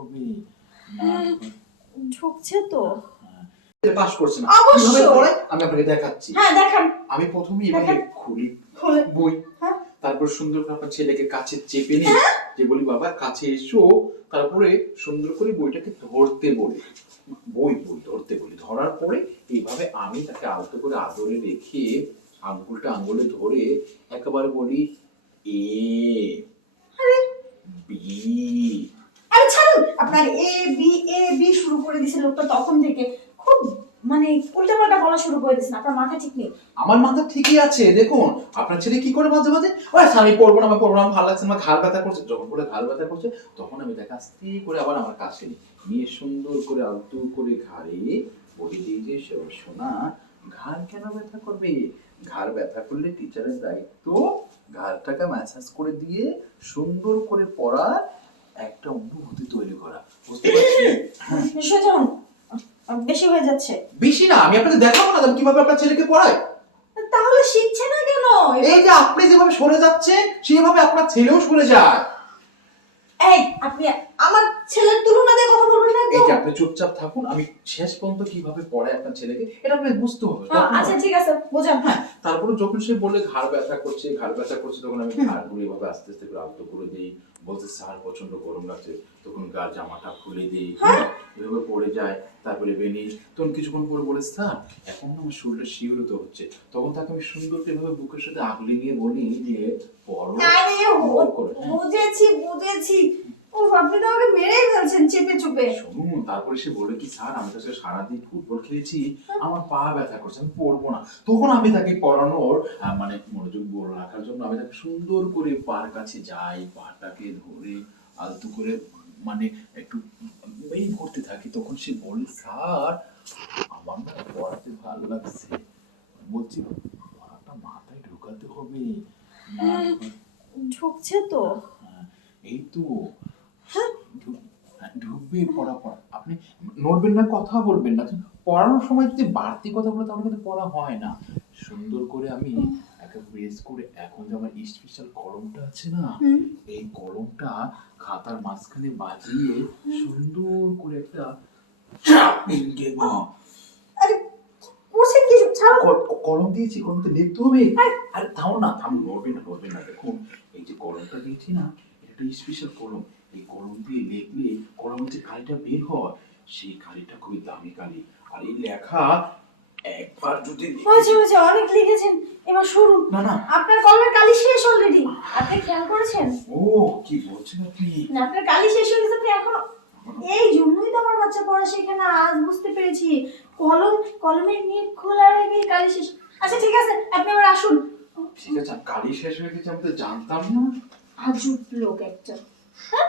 হবে ঢুকছে তো। পাস করছে না অবশ্যই। কিভাবে পড়ে আমি আপনাকে দেখাচ্ছি। হ্যাঁ দেখান। আমি প্রথমে এভাবে খুলি বই, তারপর সুন্দর করে আপনার ছেলেকে কাছে চেপে নিই, যে বলি বাবা কাছে এসো, তারপরে সুন্দর করে বইটাকে ধরতে বলি, বই ধরতে বলি। ধরার পরে এইভাবে আমি তাকে আলতো করে আদরে রেখে আঙ্গুলটা আঙ্গুলে ধরে একেবারে বলি এ বি। আরে ছাড়ুন, আপনার এ বি শুরু করে দিয়েছে লোকটা তখন থেকে, খুব মানে উল্টাপাল্টা বলা শুরু করে দিয়েছেন, আপনার মাথা ঠিক নেই। আমার মাথা ঠিকই আছে, দেখুন আপনার ছেলে কি করে মাঝে মাঝে ওই আমি পড়বো না, আমার পড়বো না, ভালো লাগছে না, ঘাড় ব্যথা করছে। যখন করে ঘাড় ব্যথা করছে তখন আমি তাকে আস্তে করে আবার আমার কাছে নিয়ে সুন্দর করে আলতু করে ঘাড়ে বলে দিই যে শোনা, ঘাড় কেন ব্যথা করবে? ঘাড় ব্যথা করলে টিচারের দায়িত্ব ঘাড়টাকে ম্যাসাজ করে দিয়ে সুন্দর করে পড়া একটা অনুভূতি তৈরি করা, বুঝতে পারছেন? বেশি হয়ে যাচ্ছে। বেশি না, আমি আপনাকে দেখাবো না আমি কিভাবে আপনার ছেলেকে পড়াই। তাহলে শিখছে না কেন? এই যে আপনি যেভাবে সরে যাচ্ছেন সেভাবে আপনার ছেলেও সরে যায়। এই আপনি আমার ছেলের তুলনা দিয়ে কথা বলবেন না তো। এই যে আপনি চুপচাপ থাকুন, আমি শেষ পর্যন্ত কিভাবে পড়াই আপনার ছেলেকে এটা আপনাকে বুঝতে হবে। আচ্ছা ঠিক আছে বোঝান। হ্যাঁ তারপরে যখন সে বলে ঘাড় ব্যথা করছে তখন আমি ঘাড়গুলো এভাবে আস্তে আস্তে করে আলতো করে দিই, বলতে স্যার প্রচন্ড গরম লাগছে, তখন গা জামাটা খুলে দিই, এভাবে পড়ে যায়। তারপরে বেনি তখন কিছুক্ষণ পরে বলে স্যার এখন আমার শরীরটা শিহরিত হচ্ছে, তখন তাকে আমি সুন্দর এভাবে বুকের সাথে আগলে নিয়ে বলি যে পড়ো। বুঝেছি। ও আপনি তো আমাকে মেরে ফেলছেন চেপে চুপে। শুনুন, তারপরে সে বলে কি স্যার আমি তো সারাদিন ফুটবল খেলেছি, আমার পা ব্যথা করছে, আমি পড়বো না। তখন আমি তাকে পড়ানোর মানে মনোযোগ বড় রাখার জন্য আমি তাকে সুন্দর করে পার কাছে যাই, পাটাকে ধরে আলতু করে মানে একটু এই করতে থাকি। তখন সে বলে স্যার আমার না পড়াতে ভালো লাগছে, বলছি পড়াটা মাথায় ঢোকাতে হবে। ঢুকছে তো। এই তো ঢুকবে পড়া। আপনি নড়বেন না, কথা বলবেন না। পড়ানোর সময় যদি বাড়তি কথা বলে তাহলে কিন্তু পড়া হয় না। সুন্দর করে আমি একটা প্রেস করে এখন যে আমার স্পেশাল কলমটা আছে না, এই কলমটা খাতার মাঝখানে বাজিয়ে সুন্দর করে একটা কলম দিয়েছি, কলমটা লিখতে হবে। আরে থামো না, নড়বে না। দেখুন এই যে কলমটা দিয়েছি না, এটা স্পেশাল কলম। এই কলম দিয়ে লিখলে কলমের যে কালিটা বের হয় সেই কালিটা খুবই দামি কালি। আর এই লেখা একবার যদি অনেক লিখেছেন, এবার শুরু। না আপনার কলমের কালি শেষ অলরেডি, আপনি খেয়াল করেছেন? ও কি বলছেন আপনি? না আপনার কালি শেষ হয়ে গেছে, আপনি এখন এই জন্যই তো আমার বাচ্চা পড়া শেখে না, আজ বুঝতে পেরেছি। কলমের নিপ খোলার আগে কালি শেষ। আচ্ছা ঠিক আছে আপনি এবার আসুন। ঠিক আছে, কালি শেষ হয়ে গেছে আমি তো জানতাম না। আজব লোক একটা। হ্যাঁ